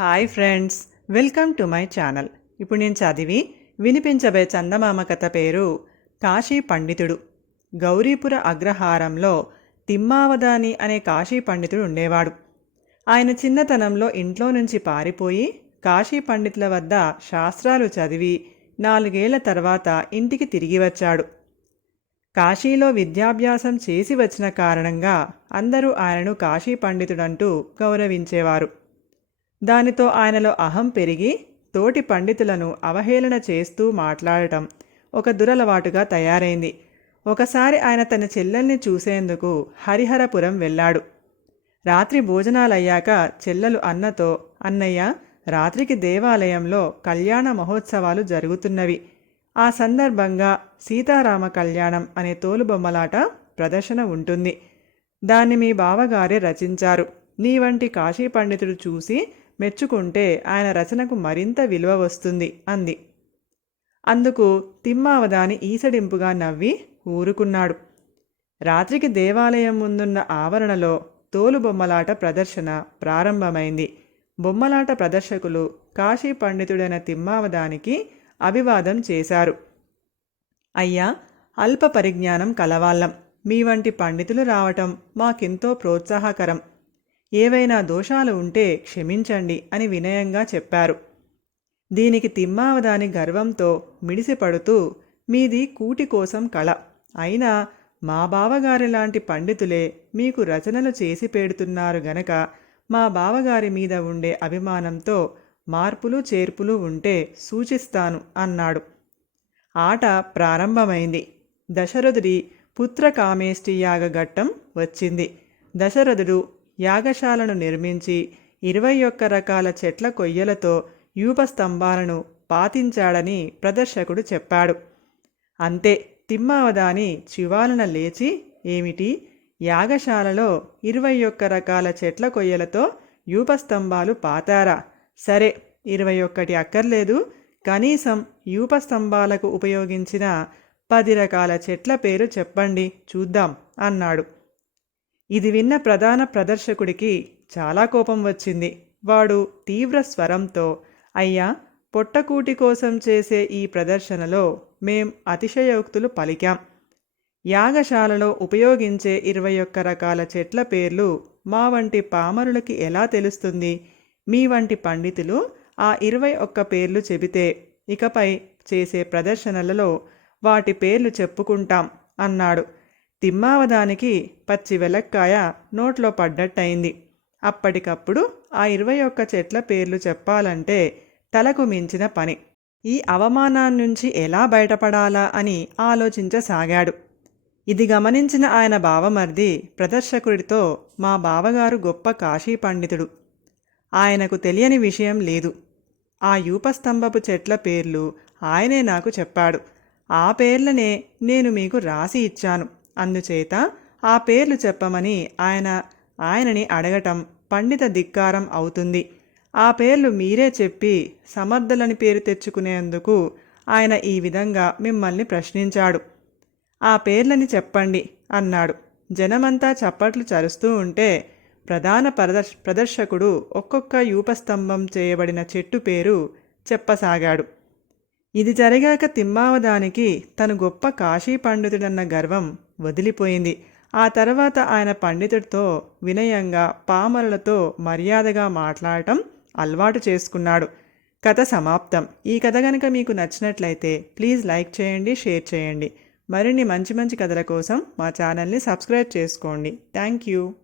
Hi friends welcome to my channel. ఇప్పుడు నేను చదివి వినిపించబే చందమామ కథ పేరు కాశీ పండితుడు. గౌరీపుర అగ్రహారంలో తిమ్మావదాని అనే కాశీ పండితుడు ఉండేవాడు. ఆయన చిన్నతనంలో ఇంట్లో నుంచి పారిపోయి కాశీ పండితుల వద్ద శాస్త్రాలు చదివి నాలుగేళ్ళ తర్వాత ఇంటికి తిరిగి వచ్చాడు. కాశీలో విద్యాభ్యాసం చేసి వచ్చిన కారణంగా అందరూ ఆయనను కాశీ పండితుడంటూ గౌరవించేవారు. దానితో ఆయనలో అహం పెరిగి తోటి పండితులను అవహేళన చేస్తూ మాట్లాడటం ఒక దురలవాటుగా తయారైంది. ఒకసారి ఆయన తన చెల్లెల్ని చూసేందుకు హరిహరపురం వెళ్ళాడు. రాత్రి భోజనాలయ్యాక చెల్లెలు అన్నతో అన్నయ్య రాత్రికి దేవాలయంలో కళ్యాణ మహోత్సవాలు జరుగుతున్నవి. ఆ సందర్భంగా సీతారామ కళ్యాణం అనే తోలుబొమ్మలాట ప్రదర్శన ఉంటుంది. దాన్ని మీ బావగారే రచించారు. నీ వంటి కాశీ పండితుడు చూసి మెచ్చుకుంటే ఆయన రచనకు మరింత విలువ వస్తుంది అంది. అందుకు తిమ్మావదాని ఈసడింపుగా నవ్వి ఊరుకున్నాడు. రాత్రికి దేవాలయం ముందున్న ఆవరణలో తోలుబొమ్మలాట ప్రదర్శన ప్రారంభమైంది. బొమ్మలాట ప్రదర్శకులు కాశీ పండితుడైన తిమ్మావదానికి అభివాదం చేశారు. అయ్యా అల్ప పరిజ్ఞానం కలవాళ్ళం. మీ వంటి పండితులు రావటం మాకెంతో ప్రోత్సాహకరం. ఏవైనా దోషాలు ఉంటే క్షమించండి అని వినయంగా చెప్పారు. దీనికి తిమ్మావదాని గర్వంతో మిడిసిపడుతూ మీది కూటి కోసం కళ. అయినా మా బావగారి లాంటి పండితులే మీకు రచనలు చేసి పెడుతున్నారు గనక మా బావగారి మీద ఉండే అభిమానంతో మార్పులు చేర్పులు ఉంటే సూచిస్తాను అన్నాడు. ఆట ప్రారంభమైంది. దశరథుడి పుత్ర యాగ ఘట్టం వచ్చింది. దశరథుడు యాగశాలను నిర్మించి ఇరవై ఒక్క రకాల చెట్ల కొయ్యలతో యూపస్తంభాలను పాతించాడని ప్రదర్శకుడు చెప్పాడు. అంతే తిమ్మావదాని చివాలన లేచి ఏమిటి? యాగశాలలో ఇరవై ఒక్క రకాల చెట్ల కొయ్యలతో యూపస్తంభాలు పాతారా? సరే ఇరవై ఒక్కటి అక్కర్లేదు. కనీసం యూపస్తంభాలకు ఉపయోగించిన పది రకాల చెట్ల పేరు చెప్పండి చూద్దాం అన్నాడు. ఇది విన్న ప్రధాన ప్రదర్శకుడికి చాలా కోపం వచ్చింది. వాడు తీవ్ర స్వరంతో అయ్యా పొట్టకూటి కోసం చేసే ఈ ప్రదర్శనలో మేం అతిశయోక్తులు పలికాం. యాగశాలలో ఉపయోగించే ఇరవై ఒక్క రకాల చెట్ల పేర్లు మా వంటి పామరులకి ఎలా తెలుస్తుంది? మీ వంటి పండితులు ఆ ఇరవై ఒక్క పేర్లు చెబితే ఇకపై చేసే ప్రదర్శనలలో వాటి పేర్లు చెప్పుకుంటాం అన్నాడు. తిమ్మావదానికి పచ్చి వెలక్కాయ నోట్లో పడ్డట్టయింది. అప్పటికప్పుడు ఆ ఇరవై ఒక్క చెట్ల పేర్లు చెప్పాలంటే తలకు మించిన పని. ఈ అవమానాన్నించి ఎలా బయటపడాలా అని ఆలోచించసాగాడు. ఇది గమనించిన ఆయన బావమర్ది ప్రదర్శకుడితో మా బావగారు గొప్ప కాశీ పండితుడు. ఆయనకు తెలియని విషయం లేదు. ఆ యూపస్తంభపు చెట్ల పేర్లు ఆయనే నాకు చెప్పాడు. ఆ పేర్లనే నేను మీకు రాసి ఇచ్చాను. అందుచేత ఆ పేర్లు చెప్పమని ఆయన ఆయనని అడగటం పండిత ధిక్కారం అవుతుంది. ఆ పేర్లు మీరే చెప్పి సమర్థులని పేరు తెచ్చుకునేందుకు ఆయన ఈ విధంగా మిమ్మల్ని ప్రశ్నించాడు. ఆ పేర్లని చెప్పండి అన్నాడు. జనమంతా చప్పట్లు చరుస్తూ ఉంటే ప్రధాన ప్రదర్శ ప్రదర్శకుడు ఒక్కొక్క యూపస్తంభం చేయబడిన చెట్టు పేరు చెప్పసాగాడు. ఇది జరిగాక తిమ్మావదానికి తను గొప్ప కాశీ పండితుడన్న గర్వం వదిలిపోయింది. ఆ తర్వాత ఆయన పండితుడితో వినయంగా పామరులతో మర్యాదగా మాట్లాడటం అలవాటు చేసుకున్నాడు. కథ సమాప్తం. ఈ కథ కనుక మీకు నచ్చినట్లయితే ప్లీజ్ లైక్ చేయండి షేర్ చేయండి. మరిన్ని మంచి మంచి కథల కోసం మా ఛానల్ని సబ్స్క్రైబ్ చేసుకోండి. Thank you.